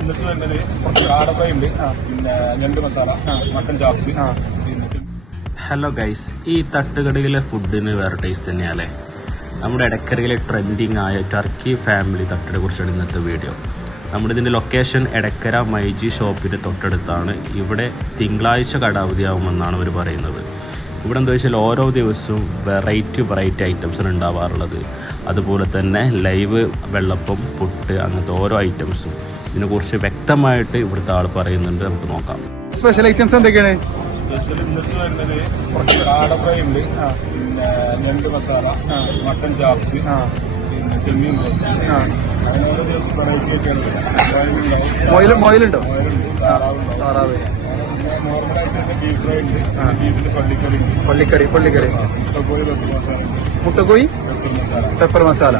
ഇന്നത്തെ വരുന്നത് കുറച്ച് ആടഫ്രൈ ഉണ്ട്, പിന്നെ ഞണ്ട് masala, mutton chops. Hello guys, ഈ തട്ടുകടയിലെ ഫുഡിന് വേറെ ടേസ്റ്റ് തന്നെയല്ലേ. നമ്മുടെ എടക്കരയിലെ ട്രെൻഡിങ് ആയ ടർക്കി ഫാമിലി തട്ടിനെ കുറിച്ചാണ് ഇന്നത്തെ വീഡിയോ. നമ്മുടെ ഇതിൻ്റെ ലൊക്കേഷൻ എടക്കര മൈജി ഷോപ്പിൻ്റെ തൊട്ടടുത്താണ്. ഇവിടെ തിങ്കളാഴ്ച കട അവധിയാവുമെന്നാണ് അവർ പറയുന്നത്. ഇവിടെ എന്താ വെച്ചാൽ ഓരോ ദിവസവും വെറൈറ്റി ഐറ്റംസാണ് ഉണ്ടാവാറുള്ളത്. അതുപോലെ തന്നെ ലൈവ് വെള്ളപ്പം, പുട്ട്, അങ്ങനത്തെ ഓരോ ഐറ്റംസും ഇതിനെക്കുറിച്ച് വ്യക്തമായിട്ട് ഇവിടുത്തെ ആൾ പറയുന്നുണ്ട്. നമുക്ക് നോക്കാം. സ്പെഷ്യൽ ഐറ്റംസ് എന്തൊക്കെയാണ്? ഇന്നത്തെ വരുന്നത് കുറച്ച് ആടഫ്രൈ ഉണ്ട്, പിന്നെ ഞണ്ട് മസാല, മട്ടൻ ചാപ്സ്, പിന്നെ ചെമ്മീൻ റോസ്റ്റ്. അങ്ങനെ ഓരോ ദിവസം വെറൈറ്റി ഒക്കെയാണ്. മൊയിലുണ്ടോ? താറാവ്. നോർമലായിട്ട് ബീഫ് ഫ്രൈ ഉണ്ട്, ബീഫിന്റെ പള്ളിക്കറി, മുട്ടക്കോയി, പെപ്പർ മസാല,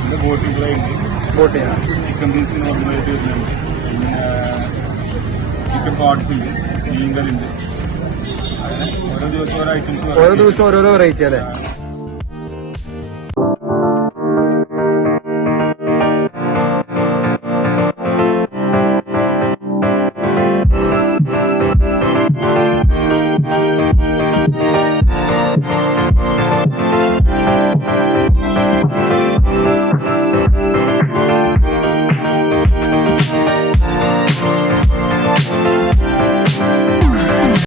പിന്നെ ബോട്ടി ഫ്രൈ ഉണ്ട്, ചിക്കൻ പീസ് നോർമലായിട്ട് വരുന്നുണ്ട്, പിന്നെ ചിക്കൻ പാർട്സ് ഉണ്ട്, മീൻകറി ഉണ്ട്. അങ്ങനെ ഓരോ ദിവസം ഓരോ ഐറ്റംസ്, ഓരോ ദിവസം ഓരോരോ വെറൈറ്റി അല്ലേ?